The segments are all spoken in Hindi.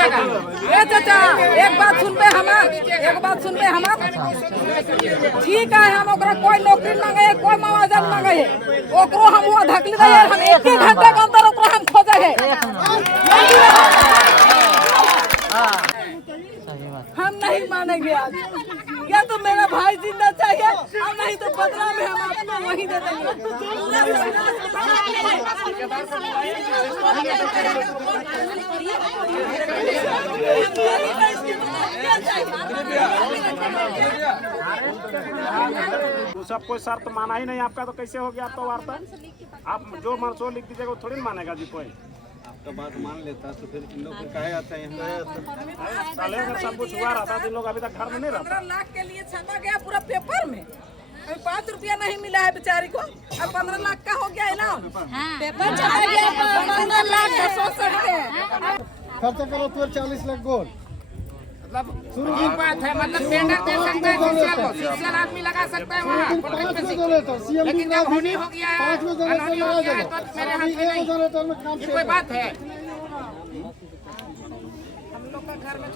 ए चाचा एक बात सुनबे हमार ठीक है। हम ओकरा कोई नौकरी मांगे है, कोई मुआवजा मांगे है, ओकरो हम वो धकली दे हम 1 घंटा के अंदर ओकरा हम खोजे है। हम नहीं मानेंगे आज, या तो मेरा भाई जिंदा चाहिए और नहीं तो बदला में हम आपको वहीं दे देंगे। तो सब कोई शर्त माना ही नहीं आपका, तो कैसे हो गया आपका वार्ता? आप जो मनसो लिख दीजिएगा वो थोड़ी ना मानेगा जी कोई। आपका बात मान लेता तो फिर इन लोग फिर काहे आता है यहाँ? साले अगर सब कुछ हुआ रहता तो इन लोग अभी तक घर में नहीं रहता। 15 लाख के लिए छपा गया पूरा पेपर में, अभी 5 रुपया नहीं मिला है बेचारी को, अब 15 लाख का हो गया ऐलान। पेपर छपा गया 15 लाख का, सोच सकते हैं। खर्चा करो तो 40 लाख गोल शुरू की बात है, मतलब टेंडर दे सकते हैं, सिंसियर आदमी लगा सकता है वहाँ, लेकिन जब होनी हो गया है, अनहोनी हो गया है तो मेरे हाथ में नहीं। ये कोई बात है?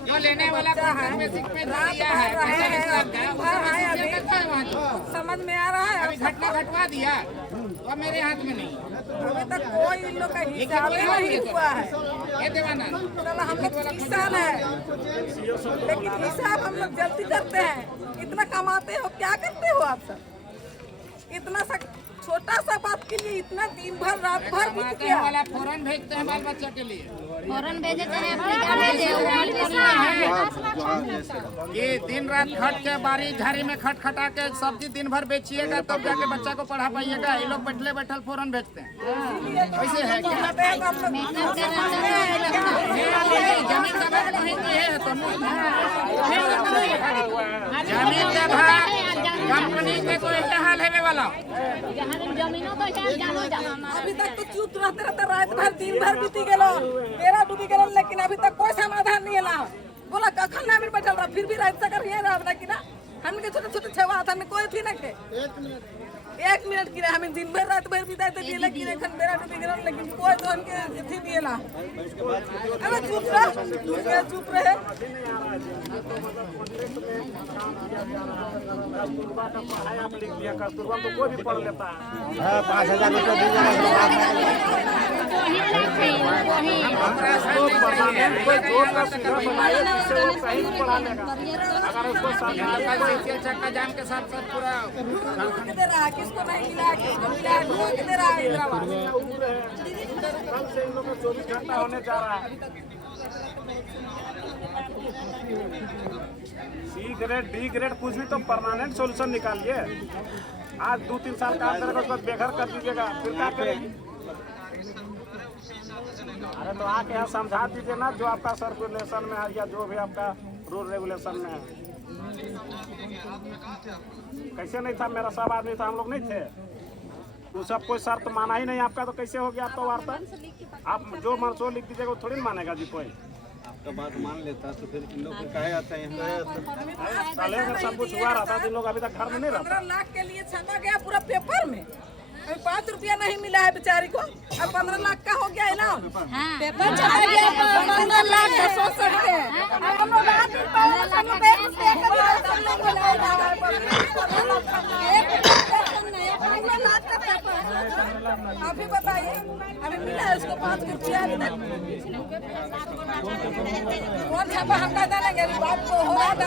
जो लेने वाला बेसिक पे दिया है, समझ में आ रहा है, अभी घटना घटवा दिया तो मेरे हाथ में नहीं। अभी तक कोई इन लोग का हिसाब नहीं हुआ है। ये देवाना हम लोग किसान है, लेकिन हिसाब हम लोग जल्दी करते हैं। इतना कमाते हो, क्या करते हो आप सब? इतना सा छोटा सा बात के लिए इतना दिन भर रात भर बीत गया। वाला फौरन भेजते हैं बाल बच्चा के लिए, फौरन भेजे थे ये दिन रात खट के बारी झाड़ी में खट खटा के सब्जी दिन भर बेचिएगा तब जाके बच्चा को पढ़ा पाइएगा। ये लोग बैठले बैठल फौरन भेजते हैं, ऐसे है क्या? जमीन का भाव नहीं है तो जमीन का भाव कंपनी के कोई हाल है वाला। अभी तक तो चुप रहते रहते रात भर दिन भर बीती गेलो, तेरा डूबी गेलो, लेकिन अभी तक कोई समाधान नहीं है। बोला कखन ना बैठल रहा, फिर भी रात तक यही रहा कि ना हमके छोटे छोटे छवा था, हमें कोई थी ना के 1 मिनट गिरा, हमें दिन भर रात भर बिताए थे दिए, लेकिन एखन बेरा डूबी गेलो, लेकिन कोई तो हमके थी दिएला। अबे चुप रह, चुप रहे। आप लिख दिया कस्तूरबा तो कोई भी पढ़ लेता है। 5000 रुपया कोई जोर का सीधा बनाए जिससे वो सही पढ़ा लेगा। अगर उसको चक्का जाम के साथ साथ पूरा दे रहा, किसको नहीं मिला, किसको मिला, ढूंढ दे रहा है इंदिरावास। कल से इन लोग को 24 घंटा होने जा रहा है। सी ग्रेड डी ग्रेड कुछ भी तो परमानेंट सोल्यूशन निकालिए। आज 2-3 साल काम करेगा उसके बाद बेघर कर दीजिएगा, फिर क्या करेगी? अरे तो आके यहाँ समझा दीजिए ना, जो आपका सर्कुलेशन में है या जो भी आपका रूल रेगुलेशन में है। कैसे नहीं था? मेरा सब आदमी था, हम लोग नहीं थे। वो सब कोई शर्त माना ही नहीं आपका, तो कैसे हो गया आपका वार्ता? आप जो मनसो लिख दीजिएगा वो थोड़ी ना मानेगा जी कोई। आपका बात मान लेता तो फिर इन लोग फिर काहे आता है यहाँ? साले अगर सब कुछ हुआ रहता तो इन लोग अभी तक घर में नहीं रहता। 15 लाख के लिए छपा गया पूरा पेपर में, अभी 5 रुपया नहीं मिला है बेचारी को, अब 15 लाख का हो गया ऐलान। पेपर छपा गया 15 लाख का, सोच सकते हैं। अभी बताइए, अभी मिला है उसको 5 रुपया अभी तक? कौन छपा हम बता देंगे, बात को हो रहा था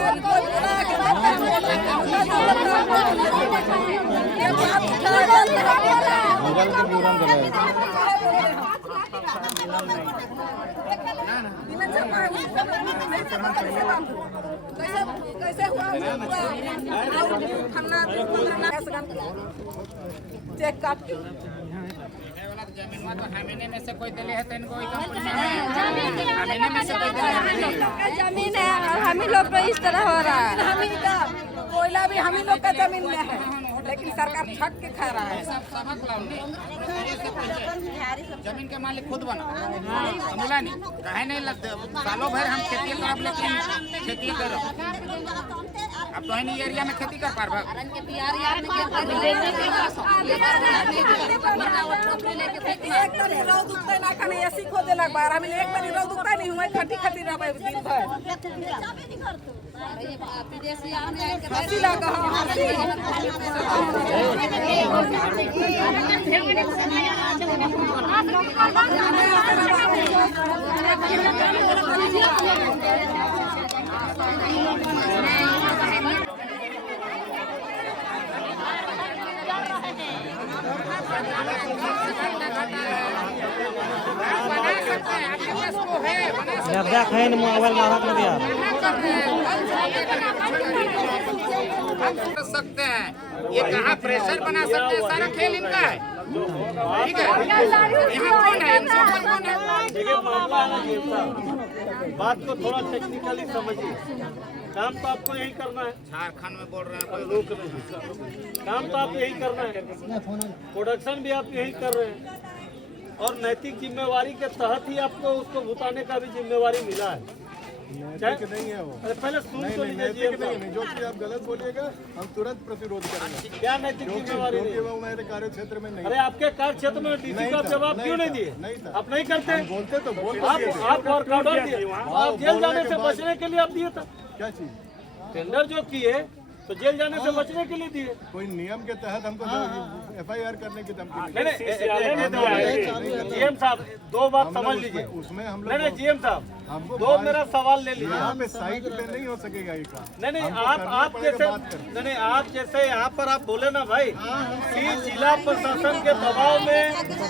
कैसे हुआ चेक काट के जमीन तो हमीने में से कोई दिले है तो इनको हमीने में से कोई दिले है। जमीन है और हम ही लोग को इस तरह हो रहा है। हम ही का कोयला भी हम ही लोग का जमीन में है, लेकिन सरकार ठग के खा रहा है। सबक लाओगे जमीन के मालिक खुद बना समझला नहीं कहे नहीं लगते। सालों भर हम खेती करब, लेकिन खेती करब अब तो नहीं एरिया में खेती कर पार एक तरी रौद उगते ना कने ऐसी खोदे लग बार हमें एक तरी रौद उगता नहीं नहीं हुआ खटी खटी रहे दिन भर हंसी लगा मोबाइल मारक में दिया कर सकते हैं। ये कहाँ प्रेशर बना सकते हैं, सारा खेल इनका है। ठीक है, यहाँ कौन है, इनसे ऊपर कौन है? देखिए मामला है ना जी साहब, बात को थोड़ा टेक्निकली समझिए। काम तो आपको यही करना है, झारखंड में बोल रहे हैं कोई लोग काम तो आप यही करना है, प्रोडक्शन भी आप यही कर रहे हैं और नैतिक जिम्मेवारी के तहत ही आपको उसको भुताने का भी जिम्मेवारी मिला है। नैतिक नहीं है वो। अरे पहले सुन तो लीजिए। नैतिक नहीं, जो चीज आप गलत बोलिएगा हम तुरंत प्रतिरोध करेंगे। क्या नैतिक जिम्मेवारी नहीं? वो मेरे कार्य क्षेत्र में नहीं। अरे आपके कार्य क्षेत्र में डीसी का जवाब क्यों नहीं दिए? नहीं था। आप नहीं करते? बोलते तो बोल आप वर्कआउट दिए, आप जेल जाने से बचने के लिए आप दिए था। क्या चीज? टेंडर जो किए तो जेल जाने से बचने के लिए दिए। कोई नियम के तहत हमको FIR करने की धमकी नहीं जीएम साहब दो बात समझ लीजिए। उसमें हम लोग नहीं जीएम साहब हमको दो मेरा सवाल ले लीजिए। यहाँ पे साइट पे नहीं हो सकेगा ये काम। नहीं आप जैसे नहीं आप जैसे यहाँ पर आप बोले ना भाई कि जिला प्रशासन के दबाव में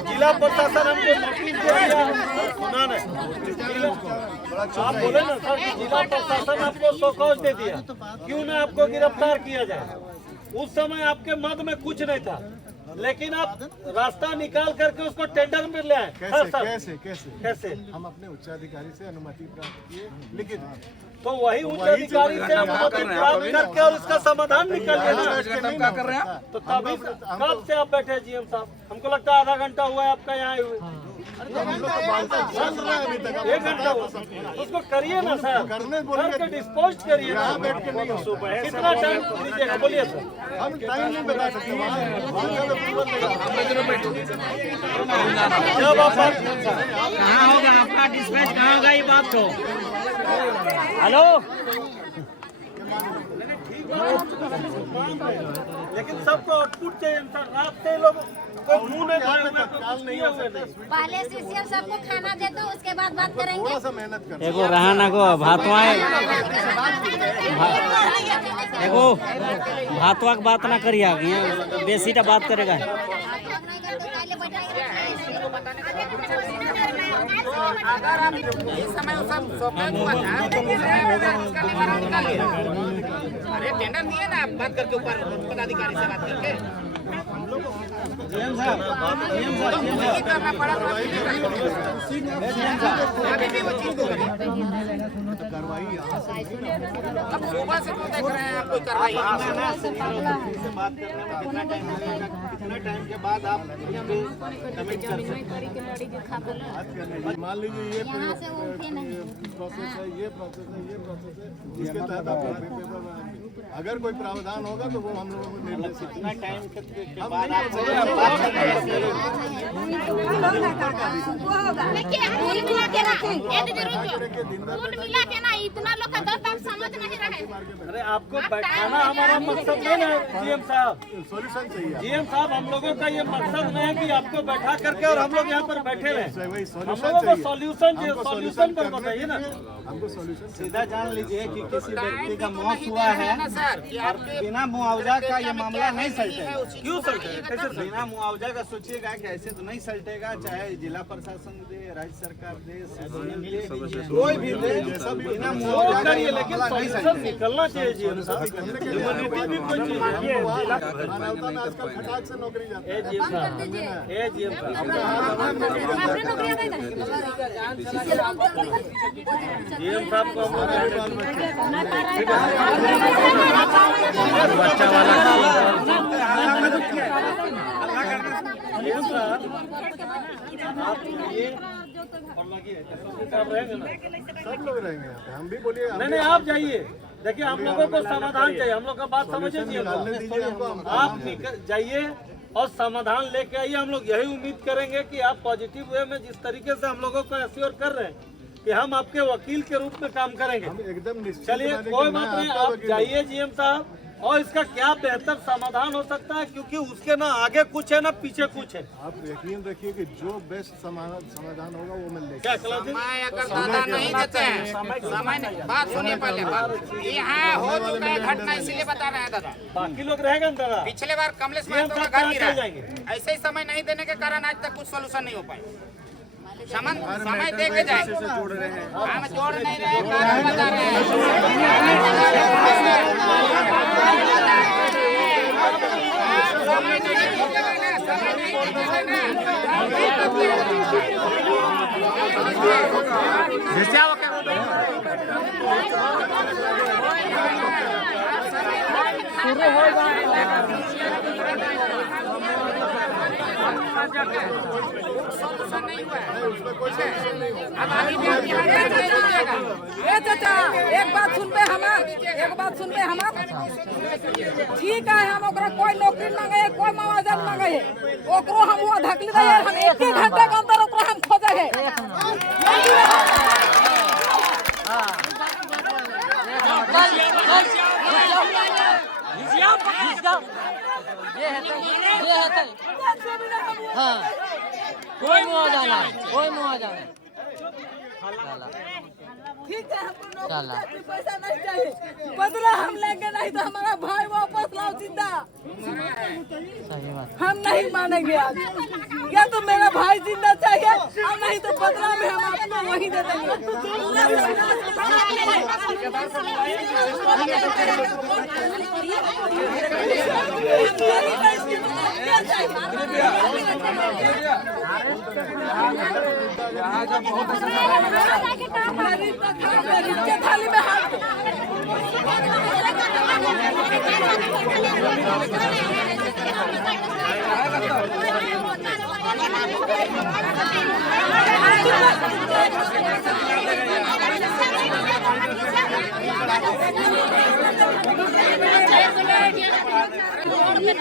जिला प्रशासन हमको नोटिस दे दिया। सुना नहीं आप बोले ना सर कि जिला प्रशासन आपको शोकॉज दे दिया, क्यों ना आपको गिरफ्तार किया जाए? उस समय आपके मद में कुछ नहीं था, लेकिन आप रास्ता निकाल करके उसको टेंडर में ले आए। कैसे हम अपने उच्चाधिकारी से अनुमति प्राप्त किए लिखित, तो वही उच्चाधिकारी से अनुमति प्राप्त करके और इसका समाधान निकल गया। तो तभी कब से आप बैठे जीएम साहब? हमको लगता है आधा घंटा हुआ है आपका यहाँ हुए। हम लोग तो बालता चल रहा है अभी तक। 1 घंटा हुआ, उसको करिए ना सर, करके डिस्पोज करिए ना। बैठ के नहीं होता। कितना टाइम लीजिएगा बोलिए सर? हम टाइम नहीं बता सकते। जब आप कहाँ होगा आपका डिस्पैच, कहाँ होगा ये बात तो? हेलो लेकिन सबको आउटपुट चाहिए सर। रात से लोग कोई मुंह नहीं खाए हुए, काल नहीं हो सकता। पहले सीसीएम सबको खाना दे दो, उसके बाद बात करेंगे। थोड़ा सा मेहनत कर। एगो रहा ना गो भातवाए एगो भातवा के बात ना करिए, बेसीटा बात करेगा। अगर आप इस समय वो सब शौकान हुआ था तो इसका निवारण निकालिए। अरे टेंडर दिए ना, आप बात करके ऊपर पदाधिकारी से बात करके नहीं करना पड़ा तो अभी भी वो चीज को करिए। अब सुबह से तो देख रहे हैं आप कोई कार्रवाई से बात करने में कितना टाइम लगेगा, कितने टाइम के बाद आप कमिट कर सकते हैं? मान लीजिए ये प्रोसेस है, ये प्रोसेस है, ये प्रोसेस है, इसके तहत आप पेपर बनाएंगे। अगर कोई प्रावधान होगा तो वो हम लोगों को निर्देश कितना टाइम के हम बाद नहीं आप बोल रहे हैं। इतना लोग का दर्द आप समझ नहीं रहे। अरे आपको बैठाना हमारा मकसद नहीं है जीएम साहब। सॉल्यूशन चाहिए। जीएम साहब हम लोगों का ये मकसद नहीं है कि आपको बैठा करके और हम लोग यहाँ पर बैठे रहे। वही हम लोगों को सॉल्यूशन चाहिए, हमको सॉल्यूशन पर करने बताइए ना। हमको सॉल्यूशन सीधा जान लीजिए कि किसी व्यक्ति का मौत हुआ है ना सर कि और बिना मुआवजा का ये मामला नहीं सलटेगा। है क्यों सलटेगा? कैसे बिना मुआवजा का सोचिएगा कि ऐसे तो नहीं सलटेगा, चाहे जिला प्रशासन दे, राज्य सरकार दे, कोई भी दे, बिना मुआवजा का करिए, ये लेकिन मामला नहीं सॉल्यूशन निकलना चाहिए जीएम साहब। ह्यूमैनिटी भी कोई चीज है। मानवता में आजकल फटाक से नौकरी जाती ए जीएम साहब, ए जीएम साहब, जीएम साहब को जीएम साहब आप ये और लगिए साहब रहेंगे ना? सब लोग रहेंगे यहाँ पे। हम भी बोलिए नहीं आप जाइए, देखिए हम लोगों को समाधान चाहिए, हम लोग का बात समझिए जीएम साहब। आप जाइए और समाधान लेके आइए। हम लोग यही उम्मीद करेंगे कि आप पॉजिटिव वे में जिस तरीके से हम लोगों को एश्योर कर रहे हैं कि हम आपके वकील के रूप में काम करेंगे। एकदम निश्चित चलिए माने कि कोई मैं बात नहीं, आपका आप वकील जाइए जीएम साहब, और इसका क्या बेहतर समाधान हो सकता है, क्योंकि उसके ना आगे कुछ है ना पीछे कुछ है। आप यकीन रखिए कि जो बेस्ट समाधान होगा वो मैं लेकर क्या कला जी? समय अगर दादा नहीं देते हैं, समय नहीं, बात सुनिए पहले बात। यहाँ हो चुका है घटना, इसीलिए बता रहे हैं दादा। बाकी लोग रहेगा ना दादा। पिछले बार कमलेश महतो का घर गिरा, ऐसे ही समय नहीं देने के कारण आज तक कुछ सोल्यूशन नहीं हो पाए। समय दे के जाए, हम जोड़ नहीं रहे, कारण बता रहे हैं। समय नहीं दीजिएगा, समय नहीं सोल्यूशन नहीं हुआ है। अब आगे भी आप यहाँ नहीं दीजिएगा। ए चाचा, एक बात सुनबे हमार, ठीक है, हम ओकरा कोई नौकरी मांगे है, कोई मुआवजा मांगे है, ओकरो हम वो धकली दे, हम 1 घंटा के अंदर ओकरा हम खोजे है। हाँ, कोई मुआवजा नहीं, कोई मुआवजा नहीं। ठीक है, हमको नौकरी पैसा नहीं चाहिए, बदला हम लेंगे, नहीं तो हमारा भाई वापस लाओ जिंदा। सही बात। हम नहीं मानेंगे आज, या तो मेरा भाई जिंदा चाहिए और नहीं तो बदला में हम आपको वही दे देंगे। थाली में हाथ ये